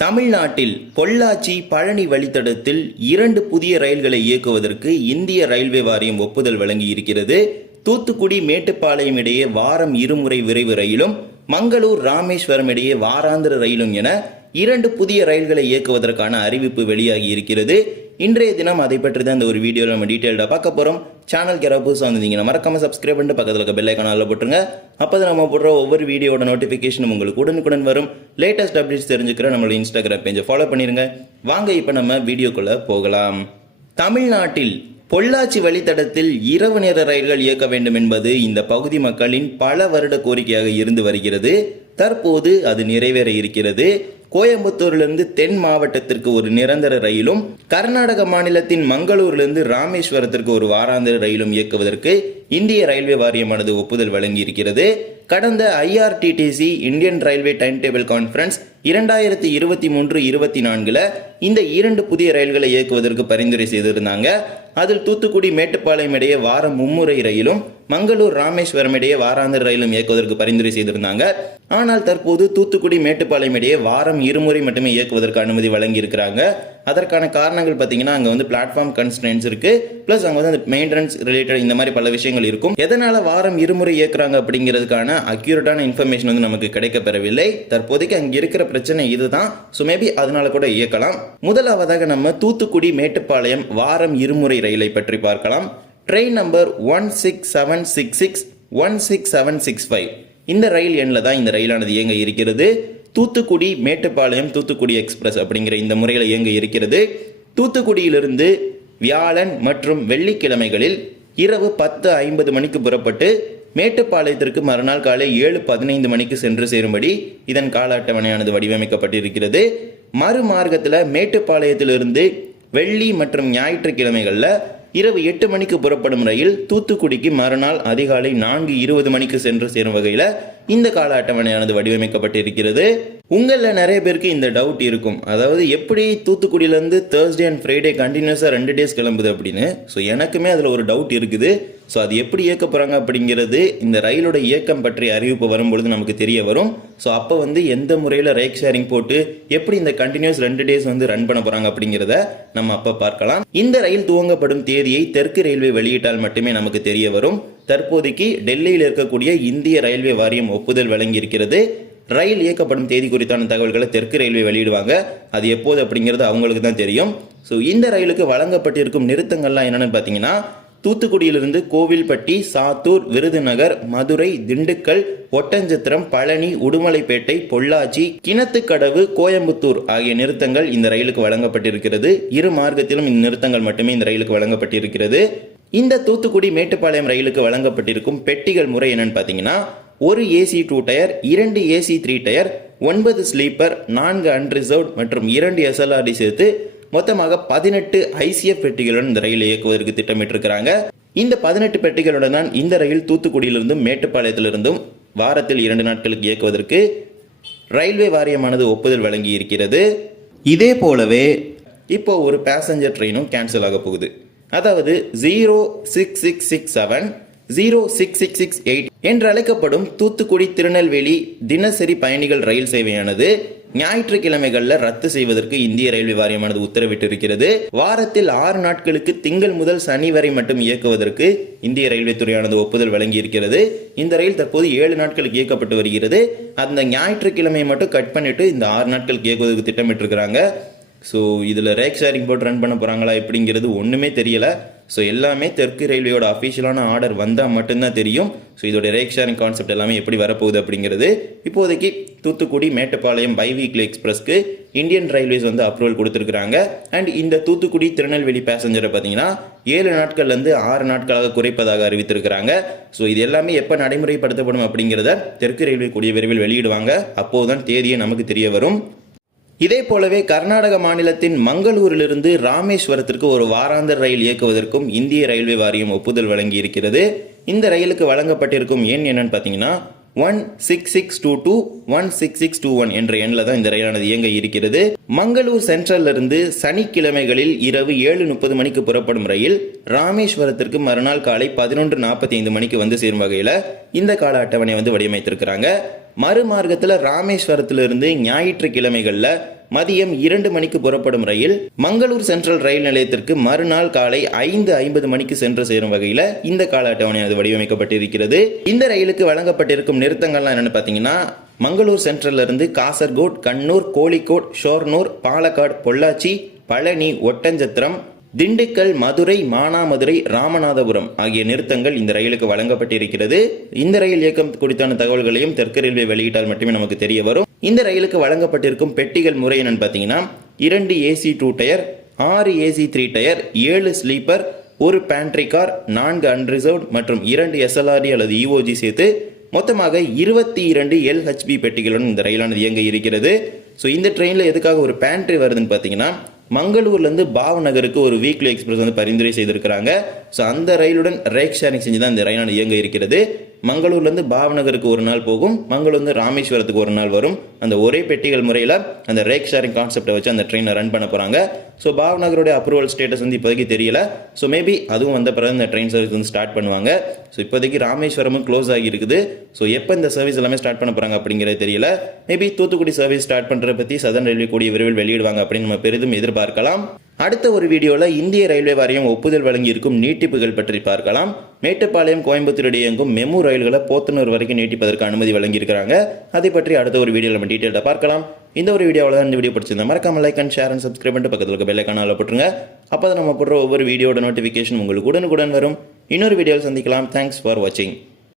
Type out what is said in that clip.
தமிழ்நாட்டில் பொள்ளாச்சி பழனி வழித்தடத்தில் இரண்டு புதிய ரயில்களை இயக்குவதற்கு இந்திய ரயில்வே வாரியம் ஒப்புதல் வழங்கி இருக்கிறது தூத்துக்குடி மேட்டுப்பாளையம் இடையே வாரம் இருமுறை விரைவு ரயிலும் மங்களூர் ராமேஸ்வரம் இடையே வாராந்திர ரயிலும் என இரண்டு புதிய ரயில்களை இயக்குவதற்கான அறிவிப்பு வெளியாகி இருக்கிறது இன்றைய தினம் அதை பற்றி தான் இந்த ஒரு வீடியோவில் நம்ம டீட்டெயில்டாக பார்க்க போகிறோம் சேனல் யாராவது புதுசாக வந்திருந்தீங்கன்னா மறக்காம சப்ஸ்கிரைப் பண்ணிட்டு பக்கத்தில் இருக்க பெல் ஐக்கானில் போட்டுருங்க. அப்போ தான் நம்ம போடுற ஒவ்வொரு வீடியோட நோட்டிஃபிகேஷன் உங்களுக்கு உடனுக்குடன் வரும். லேட்டஸ்ட் அப்டேட்ஸ் தெரிஞ்சுக்கிற நம்மளோட இன்ஸ்டாகிராம் பேஜை ஃபாலோ பண்ணிருங்க. வாங்க இப்போ நம்ம வீடியோக்குள்ளே போகலாம். தமிழ்நாட்டில் பொள்ளாச்சி வழித்தடத்தில் இரவு நேர ரயில்கள் இயக்க வேண்டும் என்பது இந்த பகுதி மக்களின் பல வருட கோரிக்கையாக இருந்து வருகிறது. தற்போது அது நிறைவேற இருக்கிறது. கோயம்புத்தூர்லேருந்து தென் மாவட்டத்திற்கு ஒரு நிரந்தர ரயிலும் கர்நாடக மாநிலத்தின் மங்களூர்லேருந்து ராமேஸ்வரத்திற்கு ஒரு வாராந்திர ரயிலும் இயக்குவதற்கு இந்திய ரயில்வே வாரியமானது ஒப்புதல் வழங்கி இருக்கிறது கடந்த IRCTC Indian railway time table conference இரண்டாயிரத்தி இருபத்தி மூன்று இருபத்தி நான்கில் இந்த இரண்டு புதிய ரயில்களை இயக்குவதற்கு பரிந்துரை செய்திருந்தாங்க. அதில் தூத்துக்குடி மேட்டுப்பாளையம் இடையே வாரம் மும்முறை ரயிலும் மங்களூர் ராமேஸ்வரம் இடையே வாராந்திர ரயிலும் இயக்குவதற்கு பரிந்துரை செய்திருந்தாங்க. ஆனால் தற்போது தூத்துக்குடி மேட்டுப்பாளையம் இடையே வாரம் இருமுறை மட்டுமே இயக்குவதற்கு அனுமதி வழங்கியிருக்கிறாங்க. அதற்கான காரணங்கள் பார்த்தீங்கன்னா அங்கே வந்து பிளாட்ஃபார்ம் கன்ஸ்டன்ஸ் இருக்கு. ப்ளஸ் அங்கே வந்து அந்த மெயின்டெனன்ஸ் ரிலேட்டட் இந்த மாதிரி பல விஷயங்கள் இருக்கும். எதனால வாரம் இருமுறை இயக்குறாங்க அப்படிங்கிறதுக்கான அக்யூரேட்டான இன்ஃபர்மேஷன் வந்து நமக்கு கிடைக்கப்பெறவில்லை. தற்போதைக்கு அங்கே இருக்கிற பிரச்சனை இதுதான். ஸோ மேபி அதனால கூட இயக்கலாம். முதலாவதாக நம்ம தூத்துக்குடி மேட்டுப்பாளையம் வாரம் இருமுறை ரயிலை பற்றி பார்க்கலாம். Train number one six seven six six one six seven six five இந்த ரயில் எண்ணில் தான் இந்த ரயிலானது இயங்க இருக்கிறது. தூத்துக்குடி மேட்டுப்பாளையம் தூத்துக்குடி எக்ஸ்பிரஸ் அப்படிங்கிற இந்த முறையில் இயங்க இருக்கிறது. தூத்துக்குடியிலிருந்து வியாழன் மற்றும் வெள்ளிக்கிழமைகளில் இரவு பத்து ஐம்பது மணிக்கு புறப்பட்டு மேட்டுப்பாளையத்திற்கு மறுநாள் காலை ஏழு பதினைந்து மணிக்கு சென்று சேரும்படி இதன் கால அட்டவணையானது வடிவமைக்கப்பட்டிருக்கிறது. மறுமார்க்கத்தில் மேட்டுப்பாளையத்திலிருந்து வெள்ளி மற்றும் ஞாயிற்றுக்கிழமைகளில் இரவு எட்டு மணிக்கு புறப்படும் ரயில் தூத்துக்குடிக்கு மறுநாள் அதிகாலை நான்கு இருபது மணிக்கு சென்று சேரும் வகையில் இந்த கால அட்டவணையானது வடிவமைக்கப்பட்டிருக்கிறது. உங்களில் நிறைய பேருக்கு இந்த டவுட் இருக்கும். அதாவது எப்படி தூத்துக்குடியிலேருந்து தேர்ஸ்டே அண்ட் ஃப்ரைடே கண்டினியூஸாக ரெண்டு டேஸ் கிளம்புது அப்படின்னு? ஸோ எனக்குமே அதில் ஒரு டவுட் இருக்குது. ஸோ அது எப்படி இயக்க போகிறாங்க அப்படிங்கிறது இந்த ரயிலோட இயக்கம் பற்றிய அறிவிப்பு வரும்பொழுது நமக்கு தெரிய வரும். ஸோ அப்போ வந்து எந்த முறையில் ரேக் ஷேரிங் போட்டு எப்படி இந்த கண்டினியூஸ் ரெண்டு டேஸ் வந்து ரன் பண்ண போகிறாங்க அப்படிங்கிறத நம்ம அப்போ பார்க்கலாம். இந்த ரயில் துவங்கப்படும் தேதியை தெற்கு ரயில்வே வெளியிட்டால் மட்டுமே நமக்கு தெரிய வரும். தற்போதைக்கு டெல்லியில் இருக்கக்கூடிய இந்திய ரயில்வே வாரியம் ஒப்புதல் வழங்கியிருக்கிறது. ரயில் இயக்கப்படும் தேதி குறித்தான தகவல்களை தெற்கு ரயில்வே வெளியிடுவாங்க. அது எப்போது அப்படிங்கிறது அவங்களுக்கு தான் தெரியும். ஸோ இந்த ரயிலுக்கு வழங்கப்பட்டிருக்கும் நிறுத்தங்கள்லாம் என்னென்னு பார்த்தீங்கன்னா தூத்துக்குடியிலிருந்து கோவில்பட்டி சாத்தூர் விருதுநகர் மதுரை திண்டுக்கல் ஒட்டஞ்சத்திரம் பழனி உடுமலைப்பேட்டை பொள்ளாச்சி கிணத்துக்கடவு கோயம்புத்தூர் ஆகிய நிறுத்தங்கள் இந்த ரயிலுக்கு வழங்கப்பட்டிருக்கிறது. இரு மார்க்கத்திலும் இந்த நிறுத்தங்கள் மட்டுமே இந்த ரயிலுக்கு வழங்கப்பட்டிருக்கிறது. இந்த தூத்துக்குடி மேட்டுப்பாளையம் ரயிலுக்கு வழங்கப்பட்டிருக்கும் பெட்டிகள் முறை என்னன்னு பார்த்தீங்கன்னா ஒரு ஏசி டூ டயர் இரண்டு ஏசி த்ரீ டயர் ஒன்பது ஸ்லீப்பர் நான்கு அன்ரிசர்வ்ட் மற்றும் இரண்டு எஸ்எல்ஆர்டி சேர்த்து மொத்தமாக பதினெட்டு ஐசிஎஃப் பெட்டிகளுடன் இந்த ரயில் இயக்குவதற்கு திட்டமிட்டிருக்கிறாங்க. இந்த பதினெட்டு பெட்டிகளுடன் தான் இந்த ரயில் தூத்துக்குடியிலிருந்தும் மேட்டுப்பாளையத்திலிருந்தும் வாரத்தில் இரண்டு நாட்களுக்கு இயக்குவதற்கு ரயில்வே வாரியமானது ஒப்புதல் வழங்கி இருக்கிறது இதே போலவே இப்போ ஒரு பேசஞ்சர் ட்ரெயினும் கேன்சல் ஆக போகுது. அதாவது zero six six six seven zero six six six eight என்று அழைக்கப்படும் தூத்துக்குடி திருநெல்வேலி தினசரி பயணிகள் ரயில் சேவையானது ஞாயிற்றுக்கிழமைகளில் ரத்து செய்வதற்கு இந்திய ரயில்வே வாரியமானது உத்தரவிட்டிருக்கிறது. வாரத்தில் ஆறு நாட்களுக்கு திங்கள் முதல் சனி வரை மட்டும் இயக்குவதற்கு இந்திய ரயில்வே துறையானது ஒப்புதல் வழங்கி இருக்கிறது இந்த ரயில் தற்போது ஏழு நாட்களுக்கு இயக்கப்பட்டு வருகிறது. அந்த ஞாயிற்றுக்கிழமையை மட்டும் கட் பண்ணிட்டு இந்த ஆறு நாட்களுக்கு இயக்குவதற்கு திட்டமிட்டிருக்கிறாங்க. ஸோ இதில் ரேக் ஷேரிங் போட்டு ரன் பண்ண போகிறாங்களா எப்படிங்கிறது ஒன்றுமே தெரியலை. ஸோ எல்லாமே தெற்கு ரயில்வேயோட அஃபிஷியலான ஆர்டர் வந்தால் மட்டும்தான் தெரியும். ஸோ இதோட ரேக் ஷேரிங் கான்செப்ட் எல்லாமே எப்படி வரப்போகுது அப்படிங்கிறது இப்போதைக்கு தூத்துக்குடி மேட்டுப்பாளையம் பை வீக்லி எக்ஸ்பிரஸ்க்கு இந்தியன் ரயில்வேஸ் வந்து அப்ரூவல் கொடுத்துருக்குறாங்க. அண்ட் இந்த தூத்துக்குடி திருநெல்வேலி பேசஞ்சரை பார்த்தீங்கன்னா ஏழு நாட்கள்லேருந்து ஆறு நாட்களாக குறைப்பதாக அறிவித்திருக்கிறாங்க. ஸோ இது எல்லாமே எப்போ நடைமுறைப்படுத்தப்படும் அப்படிங்கிறத தெற்கு ரயில்வே கூடிய விரைவில் வெளியிடுவாங்க. அப்போதுதான் தேதியே நமக்கு தெரிய வரும். இதே போலவே கர்நாடக மாநிலத்தின் மங்களூரிலிருந்து ராமேஸ்வரத்திற்கு ஒரு வாராந்தர் ரயில் இயக்குவதற்கும் இந்திய ரயில்வே வாரியம் ஒப்புதல் வழங்கி இருக்கிறது இந்த ரயிலுக்கு வழங்கப்பட்டிருக்கும் எண் என்னன்னு பார்த்தீங்கன்னா one six six two two one six six two one என்ற எண்ணில் தான் இந்த ரயிலானது இயங்க இருக்கிறது. மங்களூர் சென்ட்ரல்ல இருந்து சனிக்கிழமைகளில் இரவு ஏழு முப்பது மணிக்கு புறப்படும் ரயில் ராமேஸ்வரத்திற்கு மறுநாள் காலை பதினொன்று நாற்பத்தி ஐந்து மணிக்கு வந்து சேரும் வகையில் இந்த கால அட்டவணை வந்து வடிவமைத்திருக்கிறாங்க. மறுமார்க்கத்தில் ராமேஸ்வரத்திலிருந்து ஞாயிற்றுக்கிழமைகளில் மதியம் இரண்டு மணிக்கு புறப்படும் ரயில் மங்களூர் சென்ட்ரல் ரயில் நிலையத்திற்கு மறுநாள் காலை ஐந்து ஐம்பது மணிக்கு சென்று சேரும் வகையில் இந்த கால அட்டவணையானது வடிவமைக்கப்பட்டிருக்கிறது. இந்த ரயிலுக்கு வழங்கப்பட்டிருக்கும் நிறுத்தங்கள்லாம் என்னென்னு பார்த்தீங்கன்னா மங்களூர் சென்ட்ரல்ல இருந்து காசர்கோட் கண்ணூர் கோழிக்கோட் ஷோர்னூர் பாலக்காடு பொள்ளாச்சி பழனி ஒட்டஞ்சத்திரம் திண்டுக்கல் மதுரை மானாமதுரை ராமநாதபுரம் ஆகிய நிறுத்தங்கள் இந்த ரயிலுக்கு வழங்கப்பட்டிருக்கிறது. இந்த ரயில் இயக்கம் குறித்தான தகவல்களையும் தெற்கு ரயில்வே வெளியிட்டால் மட்டுமே நமக்கு தெரிய வரும். இந்த ரயிலுக்கு வழங்கப்பட்டிருக்கும் பெட்டிகள் முறை என்னன்னு பார்த்தீங்கன்னா இரண்டு ஏசி டூ டயர் ஆறு ஏசி த்ரீ டயர் ஏழு ஸ்லீப்பர் ஒரு பேண்ட்ரி கார் நான்கு அன்ரிசர்வ்ட் மற்றும் இரண்டு எஸ்எல்ஆர்டி அல்லது இஓஜி சேர்த்து மொத்தமாக இருபத்தி இரண்டு எல்ஹெச்பி பெட்டிகளுடன் இந்த ரயிலானது இயங்க இருக்கிறது. ஸோ இந்த ட்ரெயினில் எதுக்காக ஒரு பேண்ட்ரி வருதுன்னு பார்த்தீங்கன்னா மங்களூர்லேருந்து பாவநகருக்கு ஒரு வீக்லி எக்ஸ்பிரஸ் வந்து பரிந்துரை செய்திருக்கிறாங்க. ஸோ அந்த ரயிலுடன் ரேக் ஷேரிங் செஞ்சு தான் இந்த ரயிலான இயங்க இருக்கிறது. மங்களூர்லேருந்து பாவநகருக்கு ஒரு நாள் போகும். மங்களூர்லேருந்து ராமேஸ்வரத்துக்கு ஒரு நாள் வரும். அந்த ஒரே பெட்டிகள் முறையில் அந்த ரேக் ஷேரிங் கான்செப்டை வச்சு அந்த ட்ரெயினை ரன் பண்ண போகிறாங்க ஸோ பாவநகரோட அப்ரூவல் ஸ்டேட்டஸ் வந்து இப்போதைக்கு தெரியல. ஸோ மேபி அதுவும் வந்த பிறகு இந்த ட்ரெயின் சர்வீஸ் வந்து ஸ்டார்ட் பண்ணுவாங்க. ஸோ இப்போதைக்கு ராமேஸ்வரமும் க்ளோஸ் ஆகி இருக்குது. ஸோ எப்போ இந்த சர்வீஸ் எல்லாமே ஸ்டார்ட் பண்ண போகிறாங்க அப்படிங்கிறது தெரியல. மேபி தூத்துக்குடி சர்வீஸ் ஸ்டார்ட் பண்ணுறத பற்றி சதன் ரயில்வே கூடிய விரைவில் வெளியிடுவாங்க அப்படின்னு நம்ம பெரிதும் எதிர்பார்க்கலாம். அடுத்த ஒரு வீடியோவில் இந்திய ரயில்வே வாரியம் ஒப்புதல் வழங்கியிருக்கும் நீட்டிப்புகள் பற்றி பார்க்கலாம். மேட்டுப்பாளையம் கோயம்புத்தூர் இடையே மெமு ரயில்களை போத்தனூர் வரைக்கும் நீட்டிப்பதற்கு அனுமதி வழங்கியிருக்கிறாங்க. அதை பற்றி அடுத்த ஒரு வீடியோவில் நம்ம டீட்டெயிலாக பார்க்கலாம். இந்த ஒரு வீடியோவில் இந்த வீடியோ பிடிச்சிருந்தா மறக்காம like and share and subscribe பண்ணிட்டு பக்கத்தில் இருக்க பெல்லைக்கான போட்டுருங்க அப்போ தான் நம்ம போடுற ஒவ்வொரு வீடியோட நோட்டிஃபிகேஷன் உங்களுக்கு உடனுக்குடன் வரும். இன்னொரு வீடியோவில் சந்திக்கலாம். தேங்க்ஸ் ஃபார் வாட்சிங்